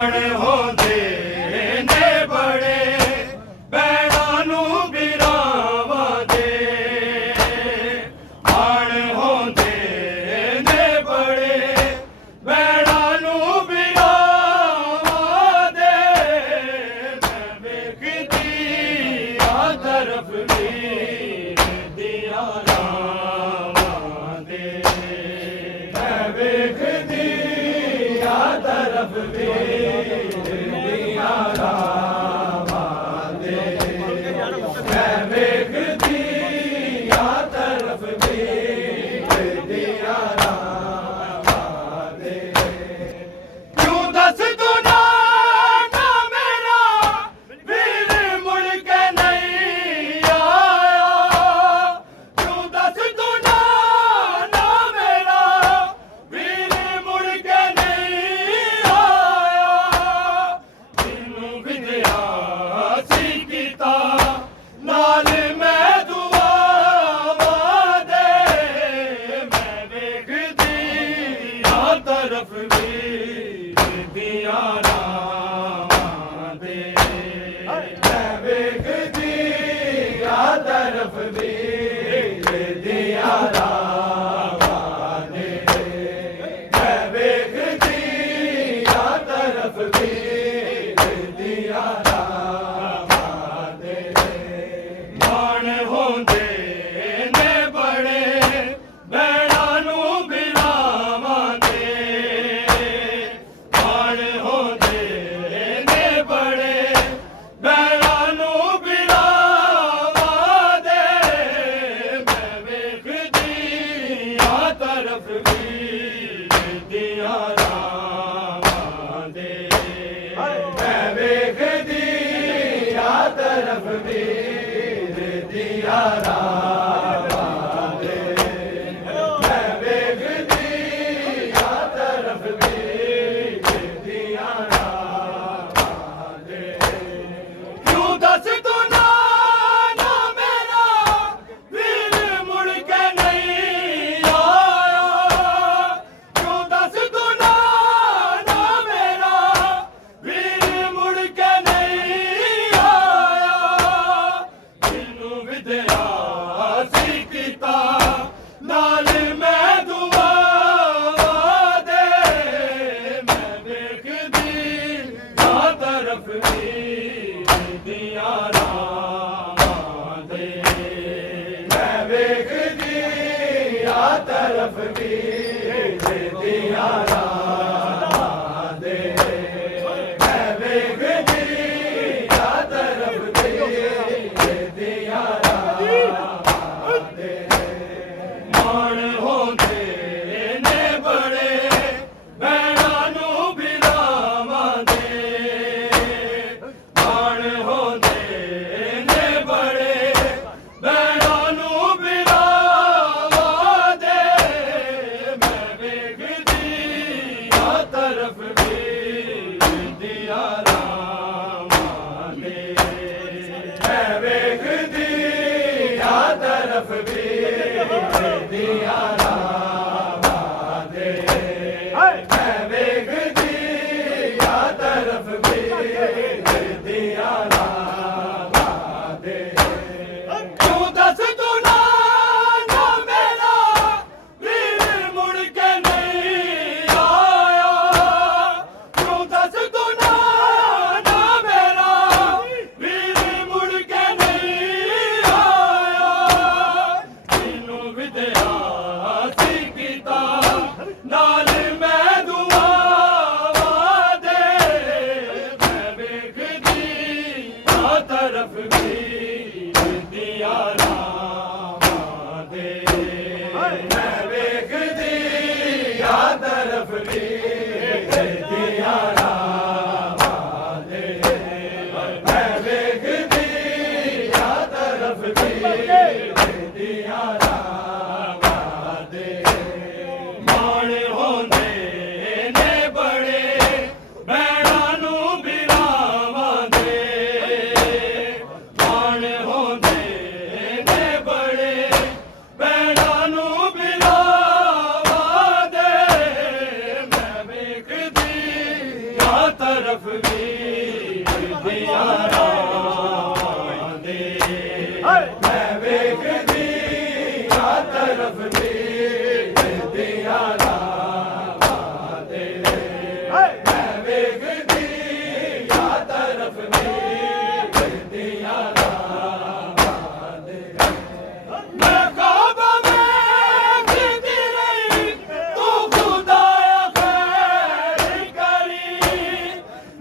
होंदे ने बड़े बैणां नूं बिरावां दे माण होंदे ने बड़े बैणां नूं बिरावां दे मैं वेखदी आ तरफ वीर दियां रावां दे मैं वेखदी आ तरफ वीर तरफ वीर दियां रावां दे मैं वेखदी आ तरफ वीर दियां रावां दे मैं वेखदी आ तरफ वीर दियां रावां दे माण होंदे ने बड़े बैणां नूं बिरावां दे तरफ वीर दियां रावां दे मैं वेखदी आ तरफ वीर दियां रावां दे मैं वेखदी आ तरफ वीर दियां रावां दे क्यों दस तू ना मेरा वीर मुड़ के नहीं तरफ वीर दियां रावां दे मैं वेखदी आ तरफ वीर दियां रावां दे मैं वेखदी आ तरफ वीर दियां रावां दे माण होंदे ने बड़े बैणां नूं बिरावां दे तरफ वीर दियां रावां दे मैं वेखदी आ तरफ वीर दियां रावां दे मैं वेखदी आ तरफ वीर दियां रावां दे क्यों दस तू ना मेरा वीर मुड़ के नहीं विद्या मैं वेखदी आ तरफ भी दिया रामां दे मैं वेखदी आ तरफ भी दिया रामां दे मैं ख्वाब वेखदी रही तू खुदाया खैर करी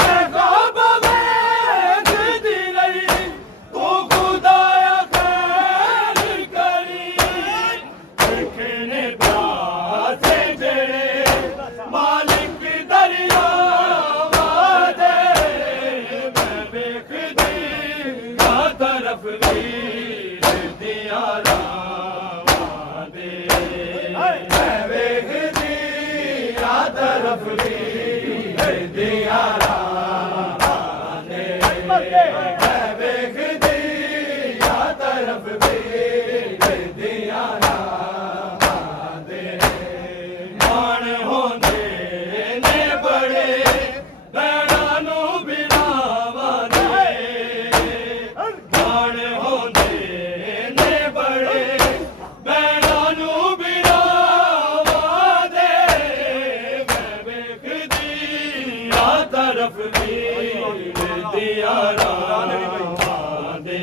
मैं ख्वाब वेखदी रही तू खुदाया खैर करी देखने प्यासे जेड़े मालिक दरिया वादे मैं वेखदी आ तरफ भी दिया रामां दे मैं वेखदी आ तरफ भी दिया रामां दे मैं वेखदी आ तरफ भी दिया रामां दे मान होंदे ने बड़े भैणां नूं बिलावां दे मान होंदे ने बड़े भैणां नूं बिलावां दे मैं वेखदी आ तरफ भी दिया रामां दे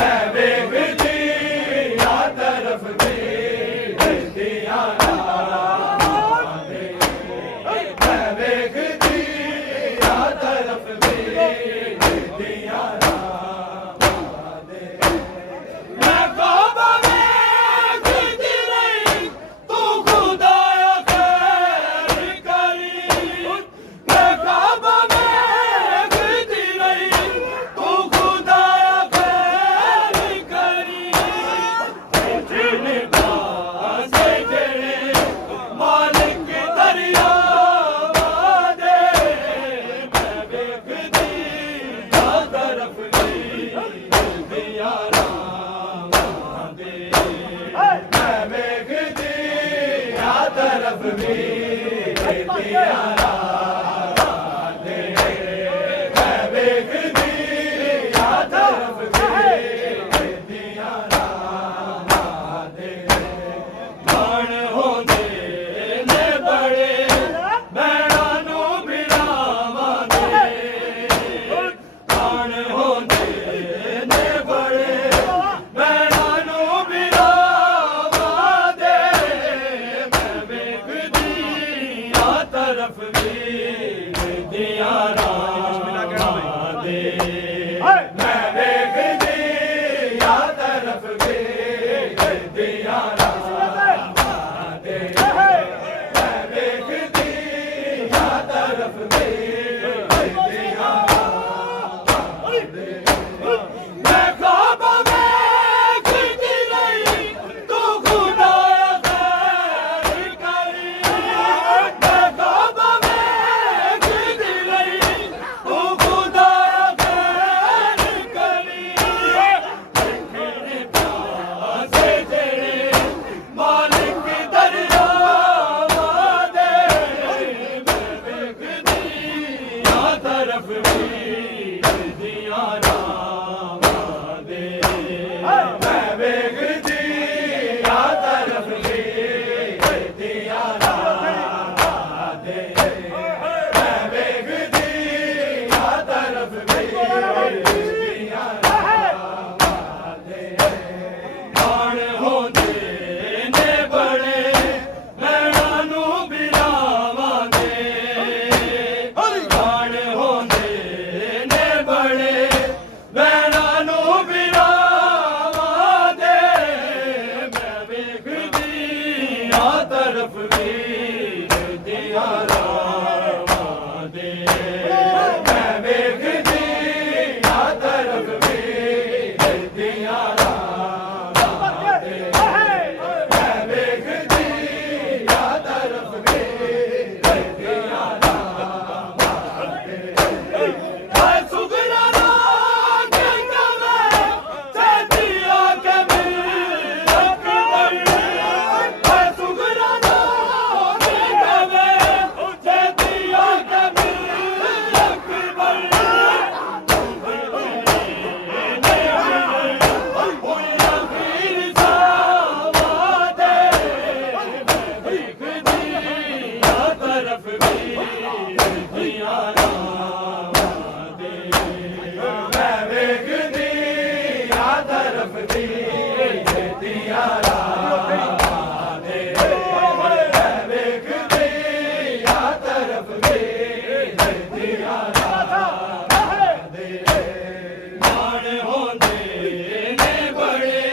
मैं वेखदी आ तरफ भी दिया रामां दे मैं वेखदी आ तरफ भी दिया रामां दे मैं ख्वाब वेखदी रही तू खुदाया खैर करी मैं ख्वाब वेखदी रही तू खुदाया खैर करी जिने पासे जेड़े मालिक दरिया वादे मैं वेखदी आ तरफ भी दिया रामां दे मैं वेखदी आ तरफ भी दिया रामां दे मैं वेखदी आ तरफ भी दिया रामां दे मान होंदे ने बड़े भैणां नूं बिलावां दे मान होंदे ने बड़े भैणां नूं बिलावां दे मैं वेखदी ਦੀ ਦੀਆਂ ਰਾਹਾਂ ਦੇ ਮੈਂ ਵੇਖਦੀ ਆ ਤਰਫ ਦੀਆਂ ਰਾਹਾਂ ਦੇ ਮਾਣ ਹੁੰਦੇ ਨੇ ਬੜੇ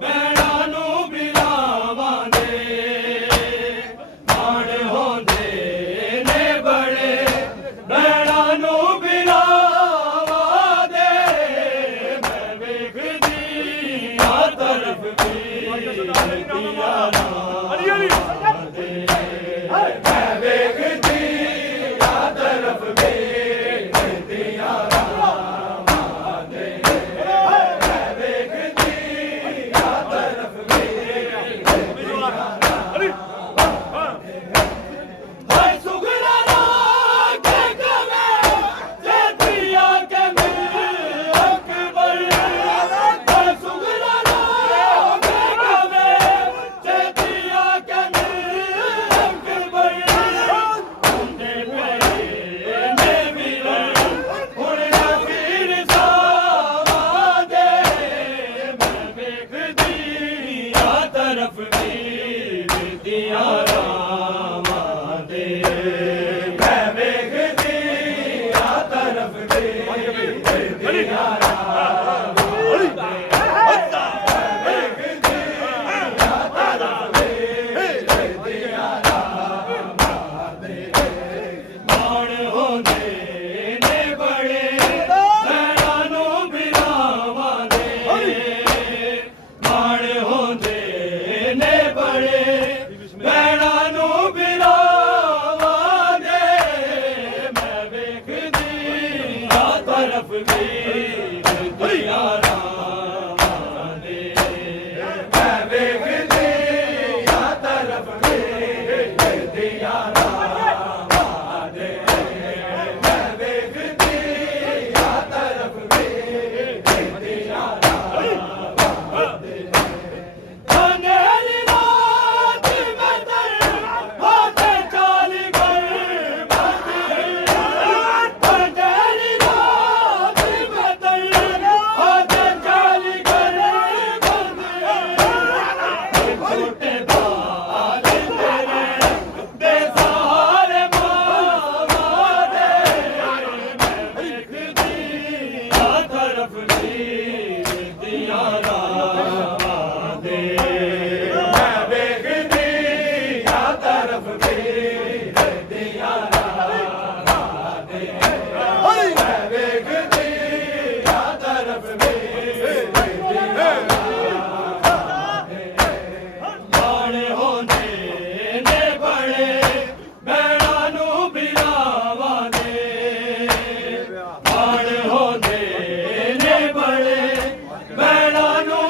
ਭੈਣਾਂ ਨੂੰ ਬਿਲਾਵਾਂ ਦੇ ਮਾਣ ਹੁੰਦੇ ਨੇ ਬੜੇ ਭੈਣਾਂ ਨੂੰ ਬਿਲਾਵਾਂ ਦੇ ਮੈਂ ਵੇਖਦੀ ਆ ਤਰਫ ਦੀਆਂ ਰਾਹਾਂ ਦੇ ਮੈਂ ਵੇਖਦੀ ਆ ਤਰਫ ਦੀਆਂ ਰਾਹਾਂ ਦੇ ਮੈਂ ਵੇਖਦੀ ਆ ਤਰਫ ਹਾਏ ਸੁਗਣਾ ਨਾ ਕੇ ਕਵੇ ਜੇਤੀਆ ਕੇ ਮਿਲ ਅਕਬਰ ਹਾਏ ਸੁਗਣਾ ਨਾ ਕੇ ਕਵੇ ਜੇਤੀਆ ਕੇ ਮਿਲ ਅਕਬਰ ਹੁੰਦੇ ਪਏ ਨੇ ਮਿਲਣ ਹੁਣ ਨਾ ਫਿਰ ਸਾਵਾਂ ਦੇ ਮੈਂ ਵੇਖਦੀ ਆ ਤਰਫ ਦੀਆਂ ਰਾਹਾਂ ਦੇ ਮੈਂ ਵੇਖਦੀ ਆ ਤਰਫ ਦੀਆਂ ਰਾਹਾਂ ਮਾਣ ਹੁੰਦੇ ਨੇ ਬੜੇ ਭੈਣਾਂ ਨੂੰ ਬਿਲਾਵਾਂ ਦੇ ਮਾਣ ਹੁੰਦੇ ਨੇ ਬੜੇ ਭੈਣਾਂ ਨੂੰ ਬਿਲਾਵਾਂ ਦੇ ਮੈਂ ਵੇਖਦੀ ਆ ਤਰਫ ਦੀਆਂ ਰਾਹਾਂ ਦੇ ਮੈਂ ਵੇਖਦੀ ਆ ਤਰਫ ਦੀਆਂ ਰਾਹਾਂ ਦੇ ਮੈਂ ਵੇਖਦੀ ਆ ਤਰਫ ਦੀਆਂ ਰਾਹਾਂ ਦੇ ਹਨੇਰੀ ਰਾਤ ਮੈਂ ਦਰ ਹੋਤੇ ਚਾਲੀ ਗਏ ਬੰਦੀ ਹਨੇਰੀ ਰਾਤ ਮੈਂ ਦਰ ਹੋਤੇ ਚਾਲੀ ਗਏ ਬੰਦੀ ਛੋਟੇ ਬਾਲ ਤੇਰੇ ਦੇ ਸਾਰੇ ਮਾਂ ਦੇ ਮੈਂ ਵੇਖਦੀ ਆ ਤਰਫ ਦੀਆਂ ਰਾਹਾਂ ਦੇ ਮੈਂ ਵੇਖਦੀ ਆ ਤਰਫ ਦੀਆਂ ਰਾਹਾਂ ਦੇ ਮੈਂ ਵੇਖਦੀ ਆ ਤਰਫ ਦੀਆਂ ਰਾਹਾਂ ਦੇ ਮਾਣ ਹੁੰਦੇ ਨੇ ਬੜੇ ਭੈਣਾਂ ਨੂੰ ਬਿਲਾਵਾਂ ਦੇ ਮਾਣ ਹੁੰਦੇ ਨੇ ਬੜੇ ਭੈਣਾਂ ਨੂੰ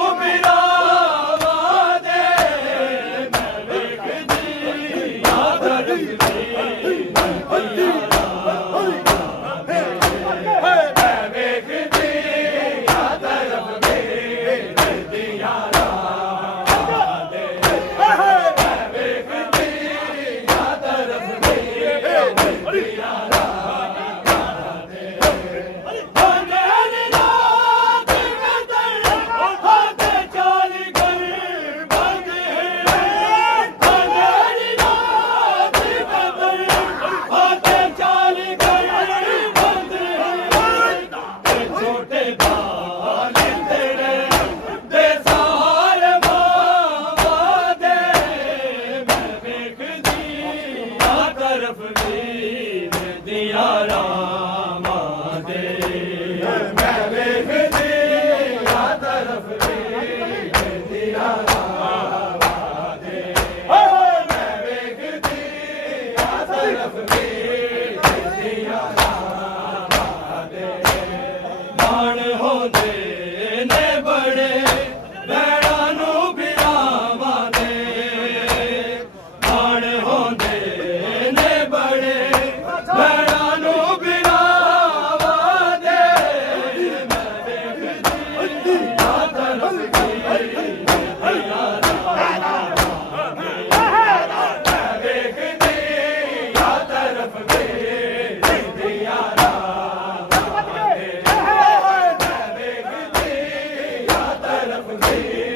ਤਕਦੀਰ